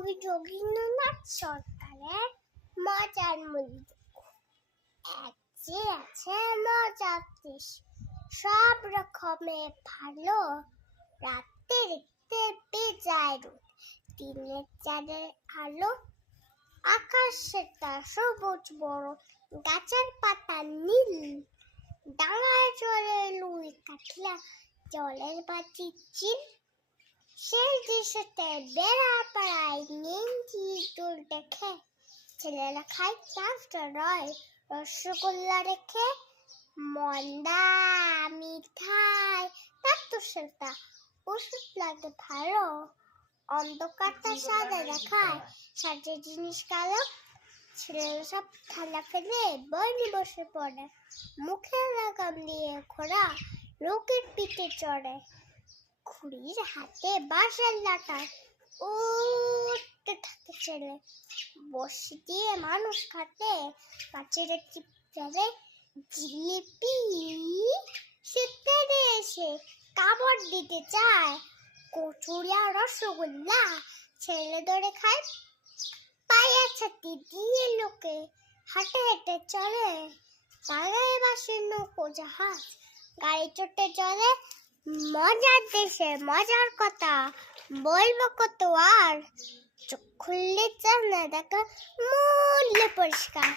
কবি রবীন্দ্রনাথ সরকারের মজার মুলুক। এক যে আছে মজার দেশ, সব রকমের ভালো। রাতে দেখতে পেয়ে যায় রোদ, দিনের চাঁদের আলো। আকাশের তার সবুজ বড়, গাছের পাতা নীল। ডাঙায় চলে লুই কাঠলা, জলের বাতি চিল। সেই দৃশ্যতে বেড়া পাড়ায় নিমকি দোল দেখে, ছেলেরা খায় চাষটা রয় রসগোল্লা রেখে। মন্দা মিঠাই তার তো সেটা ওষুধ লাগে ভালো। অন্ধকারটা সাদা দেখায়, সাজের জিনিস কালো। ছেলেরা সব থালা ফেলে বইনি বসে পড়ে, মুখে লাগাম দিয়ে খোরা লোকের পিঠে চড়ে। খুড়ির হাতে বাঁশের লাটা, উঠতে থাকে ছেলে। বসে দিয়ে মানুষ খাতে, পাচিরে চিপচারে জিলিপি। শীতে এসে কামড় দিতে চায়, কচুরি আর রসগোল্লা ছেলে ধরে খায়। পায়ে ছাতি দিয়ে লোকে হাঁটে হেঁটে চলে, পায়ে বাসে নৌকো জাহাজ, গাড়ি চড়তে চলে। মজার দেশে মজার কথা বলবো কত আর, চোখ খুললে চায় না দেখা মূল্য পরিষ্কার।